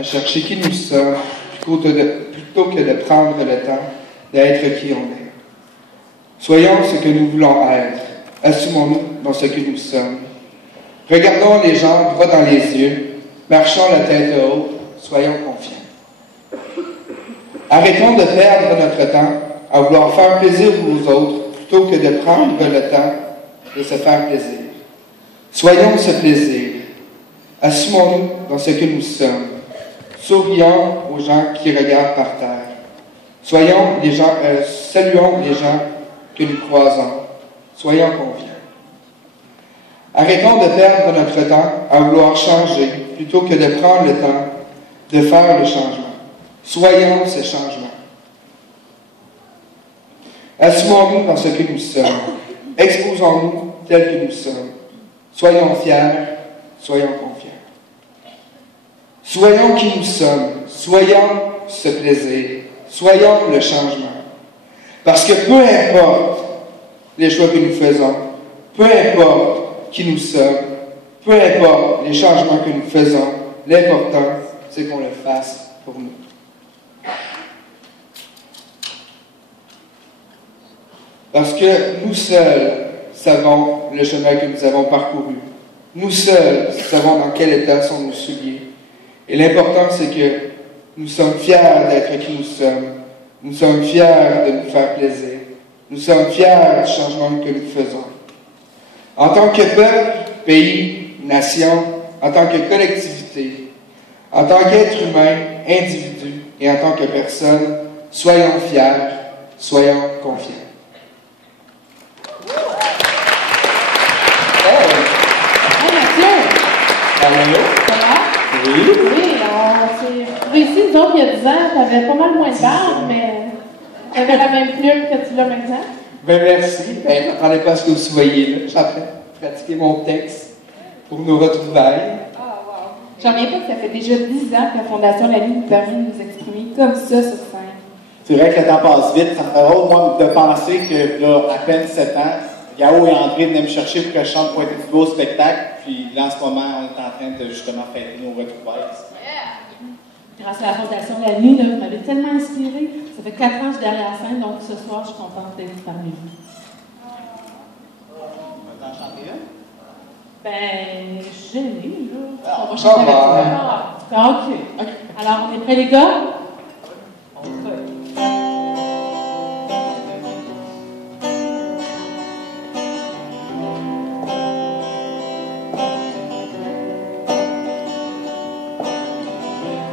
à chercher qui nous sommes, plutôt que de prendre le temps d'être qui on est. Soyons ce que nous voulons être. Assumons-nous dans ce que nous sommes. Regardons les gens droit dans les yeux. Marchons la tête haute. Soyons confiants. Arrêtons de perdre notre temps à vouloir faire plaisir aux autres plutôt que de prendre le temps de se faire plaisir. Soyons ce plaisir. Assumons-nous dans ce que nous sommes. Sourions aux gens qui regardent par terre. Saluons les gens que nous croisons. Soyons confiants. Arrêtons de perdre notre temps à vouloir changer plutôt que de prendre le temps de faire le changement. Soyons ce changement. Assumons-nous dans ce que nous sommes. Exposons-nous tels que nous sommes. Soyons fiers, soyons confiants. Soyons qui nous sommes. Soyons ce plaisir. Soyons le changement. Parce que peu importe les choix que nous faisons, peu importe qui nous sommes, peu importe les changements que nous faisons, l'important, c'est qu'on le fasse pour nous. Parce que nous seuls savons le chemin que nous avons parcouru. Nous seuls savons dans quel état sont nos souliers. Et l'important, c'est que nous sommes fiers d'être qui nous sommes. Nous sommes fiers de nous faire plaisir. Nous sommes fiers du changement que nous faisons. En tant que peuple, pays, nation, en tant que collectivité, en tant qu'être humain, individu et en tant que personne, soyons fiers, soyons confiants. Allô? Ça va? Oui. Oui, on s'est retrouvés ici, nous autres, il y a 10 ans, tu avais pas mal moins de barbe, mais tu avais la même plume que tu l'as maintenant. Ben merci. Ben, je n'attendais pas à ce que vous soyez là. Je suis en train de pratiquer mon texte pour nos retrouvailles. Ah, wow. J'en reviens pas que ça fait déjà 10 ans que la Fondation La Vie nous permet de nous exprimer comme ça sur scène. C'est vrai que le temps passe vite. Ça me fait drôle, moi, de penser que, là, à peine 7 ans, Yao et André venaient me chercher pour que je chante Pointe du beau spectacle. Puis là, en ce moment, on est en train de justement fêter nos retrouvailles. Yeah. Grâce à la Fondation La Nuit, là, vous m'avez tellement inspiré. Ça fait 4 ans que je suis derrière la scène, donc ce soir, je suis contente d'être parmi vous. On va t'en chanter une? Ben, gênée, là. Ah, on va chanter avec toi. OK. Alors, on est prêts, les gars? On est prêts.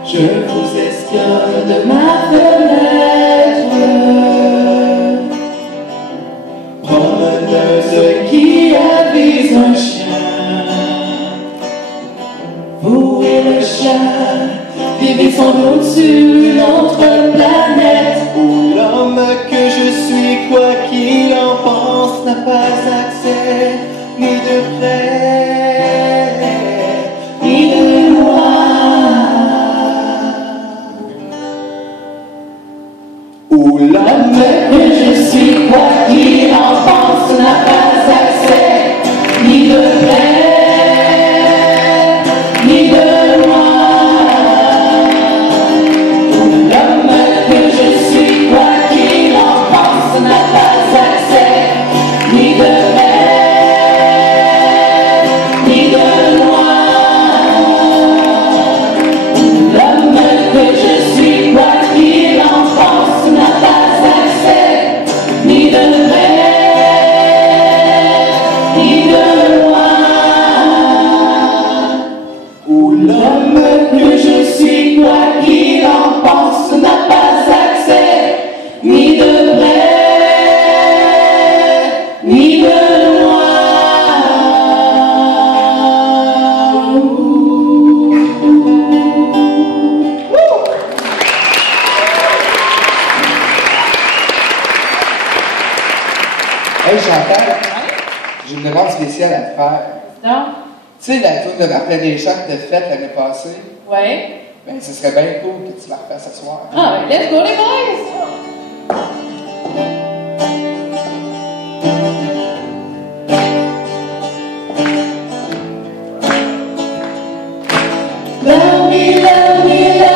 Je vous espionne de ma fenêtre, promeneuse qui avise un chien. Vous et le chien vivez sans doute sur une autre planète où l'homme que je suis, quoi qu'il en pense, n'a pas accès ni de près ni de loin. Où l'homme que je suis, quoi qu'il en pense, n'a pas accès ni de près, ni de loin. Où l'homme que je suis, quoi qu'il en pense, n'a pas accès ni de près, ni de loin. Où l'homme que je suis, quoi qu'il en pense, n'a pas accès ni de près, ni de loin. Où l'homme que je suis, quoi qu'il en pense, n'a pas accès ni de près, ni de loin. Hey, Chantal, j'ai une demande spéciale à te faire. Non? Tu sais, la tourne de Martin Deschamps que tu as faite l'année passée, Ouais. ben, ce serait bien cool que tu la refasses ce soir. Ah, ben, let's go, les boys! Love me,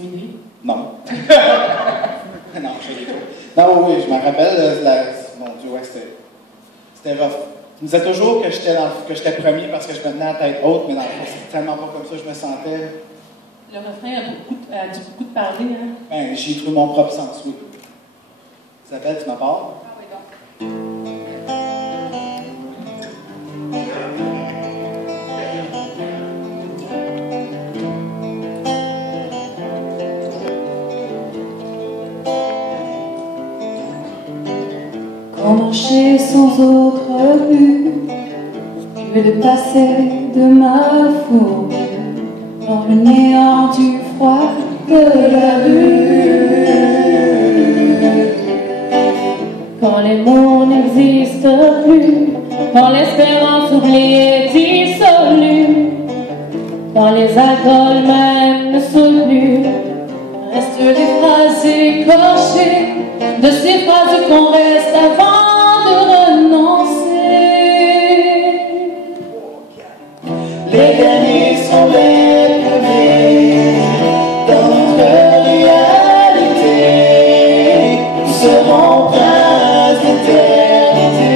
intimidé? Non. Non, je l'ai pas. Non, oui, je me rappelle, mon Dieu, ouais, c'était rough. Il me disait toujours que j'étais premier parce que je me tenais à la tête haute, mais dans le fond, c'était tellement pas comme ça que je me sentais. Le refrain a dû beaucoup te parler, hein? Ben, j'ai trouvé mon propre sens, oui. Isabelle, tu m'apportes? Ah oui, donc. Quand marcher sans autre but que de passer de ma fourbe dans le néant du froid de la rue. Quand les mots n'existent plus, quand l'espérance oubliée dissolue, quand les alcools même ne sont plus, restent des phrases écorchées, de ces phrases qu'on reste avant de renoncer. Les derniers sont les premiers dans notre réalité. Nous serons princes d'éternité.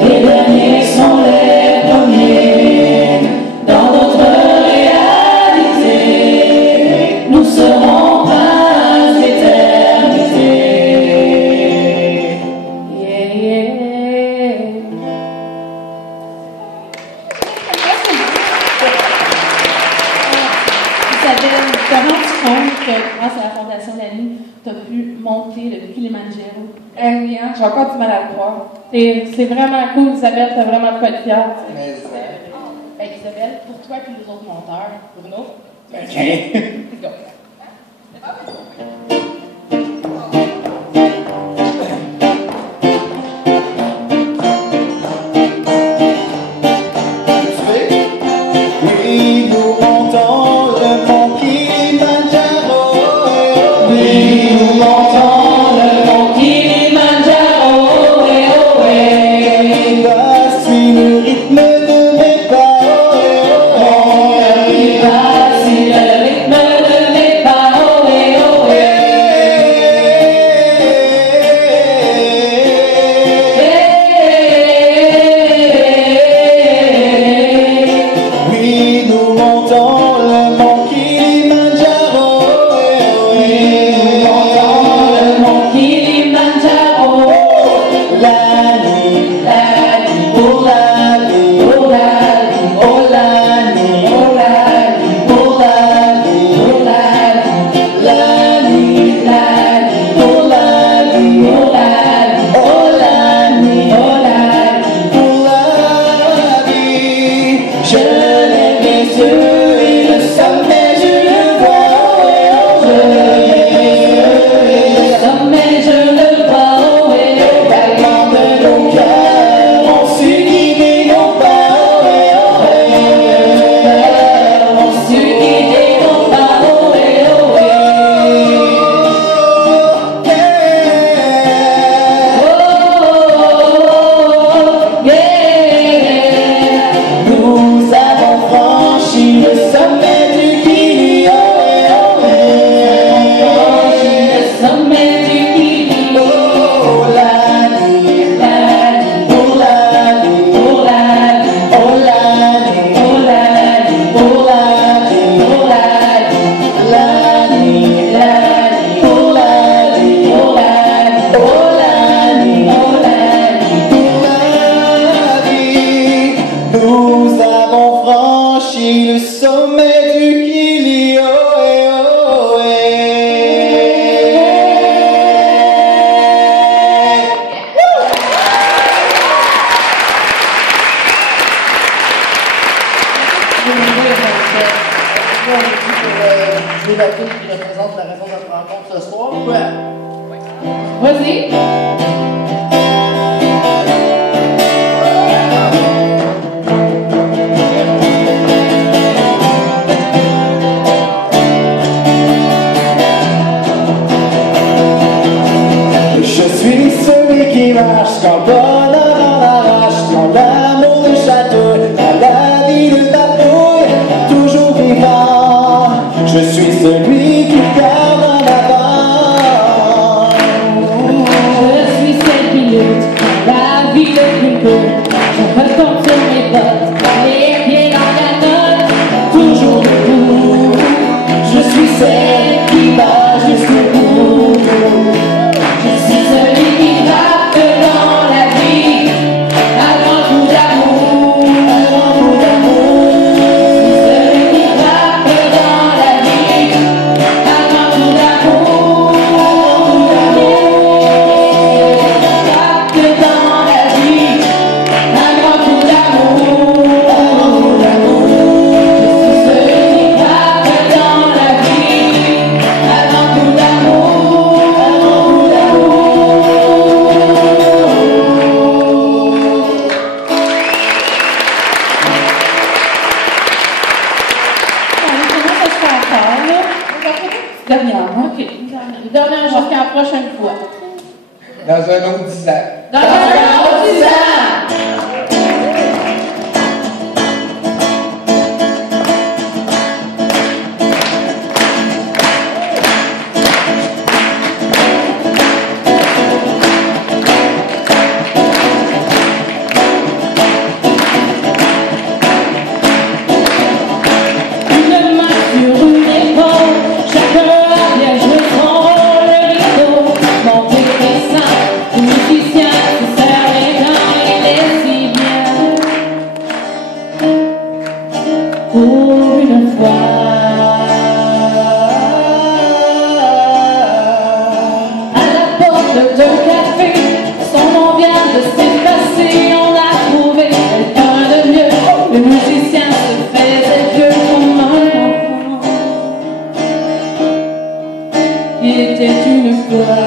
Les derniers sont les premiers dans notre réalité. Nous serons princes d'éternité. Yeah, yeah. Isabelle, tu te rends compte que grâce à la Fondation Lani, tu as pu monter le Kilimanjaro? Oui, hein? J'ai encore du mal à le croire. C'est vraiment cool, Isabelle, tu as vraiment de quoi être fière. Mais, Isabelle, pour toi et les autres monteurs, Bruno, OK. go. Oui, nous montons le mont Kilimanjaro. Oui, nous montons le mont Kilimanjaro. Il va suivre le rythme de mes pas. Il va suivre le rythme de mes pas. Oui, nous montons le mont Kilimanjaro. Oui, nous montons le mont Kilimanjaro. Lani, Lani, pour Lani, pour Lani, oh Lani, oh Lani, pour Lani, oh Lani, Lani, Lani, pour Lani, oh Lani, oh Lani, oh Lani, pour Lani. Je lève les yeux et le sommet je le vois. Je lève les yeux et le sommet je le vois. Battement de nos cœurs, on su guider nos pas. On su guider nos pas. Nous avons franchi le sommet du Kili, le sommet du Kili. Oh Lani, Lani, pour Lani, pour Lani, oh Lani, oh Lani, pour Lani, pour Lani, Lani, Lani, pour Lani, pour Lani, oh Lani, oh Lani, pour Lani. Nous avons franchi le sommet du Kili, oh, eh, oh, jouer la tune qui représente la raison de notre rencontre ce soir. Ouais. Vas-y. Je suis celui qui marche quand bonheur en arrache, quand l'amour de chatouille, quand la vie de patrouille, toujours celle qui va jusqu'au bout. Je suis celui qui frappe dans la vie, à grand coup d'amour, à grand coup d'amour. Je suis celui qui frappe dans la vie, à grand coup d'amour, frappe dans la vie, à grand coup d'amour, à grand coup d'amour. Je suis celui qui frappe dans la vie, à grand coup d'amour, à grand coup d'amour. Comment ça se fait encore, là? Dernière, hein? OK. Dernière jusqu'à la prochaine fois. Dans un autre 10 ans. Dans un autre 10 ans! Une main sur une épaule, chacun a bien joué son rôle, le rideau, monté les seins, le musicien se serre les dents et les si bien. Pour une fois, à la porte d'un café, son nom vient de s'effacer, on a trouvé quelqu'un de mieux, le musicien se faisait vieux comme un enfant. Il était une fois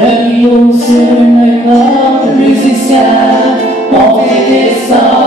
le rio sur une corde, le musicien monte et descend.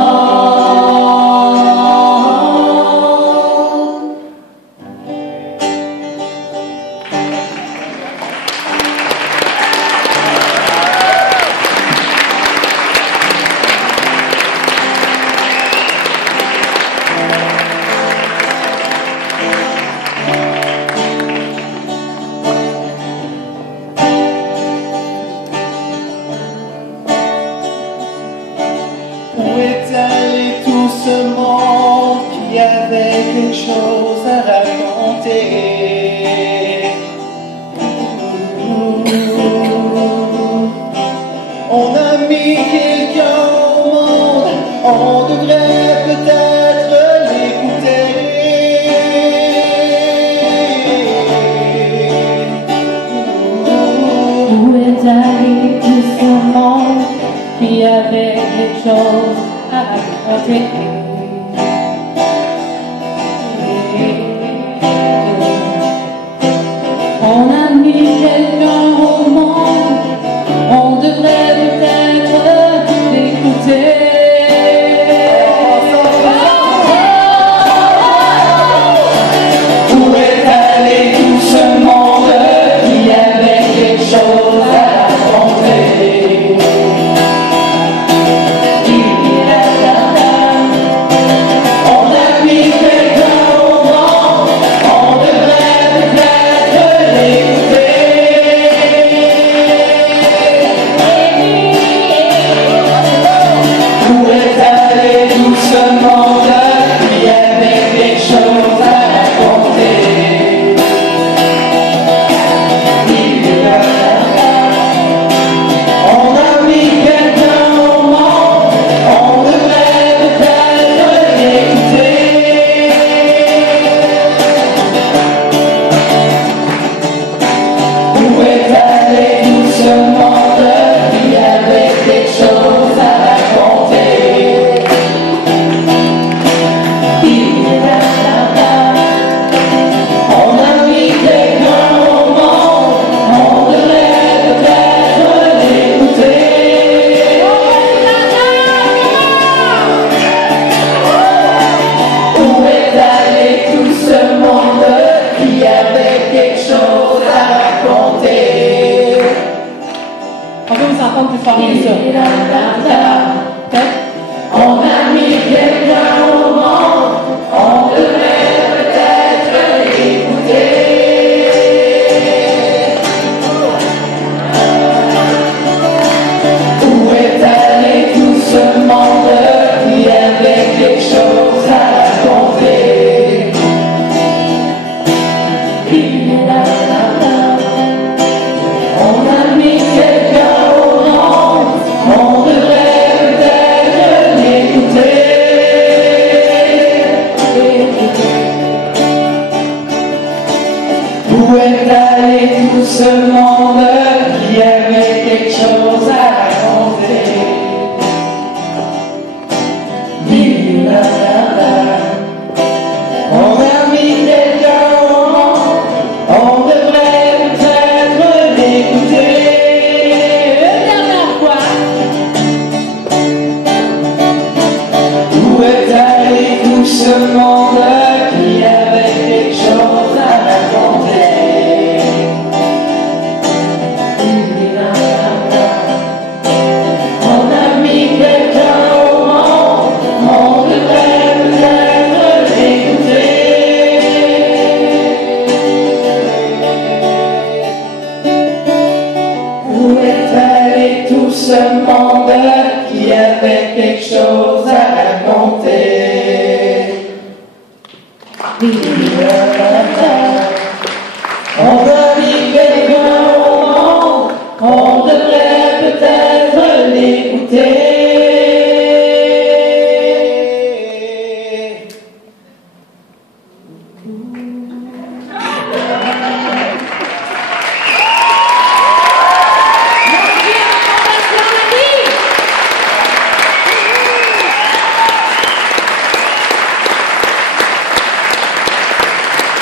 Où est allé tout ce monde qui avait quelque chose à raconter? On a mis quelqu'un au monde, on devrait peut-être l'écouter. Où est allé tout ce monde qui avait quelque chose à raconter? On a mis quelqu'un au monde, on devrait peut-être l'écouter. Où est allé tout ce monde qui avait quelque chose à raconter? On a mis quelqu'un au monde, on devrait peut-être l'écouter. Où est allé tout ce monde qui avait quelque chose à raconter? On a mis quelqu'un au monde, on devrait peut-être l'écouter. Où est allé tout ce monde qui avait quelque chose à raconter? Il est là. On a mis quelqu'un au monde, on devrait peut-être l'écouter. Où est allé tout ce monde qui avait quelque chose à raconter? On peut vous entendre plus fort que ça. On a mis quelqu'un au monde, on devrait peut-être l'écouter. Où est allé tout ce monde qui avait quelque chose à ce monde qui avait quelque chose à raconter. On a mis quelqu'un au monde, on devrait peut-être l'écouter. Une dernière fois. Où est allé tout ce monde qui a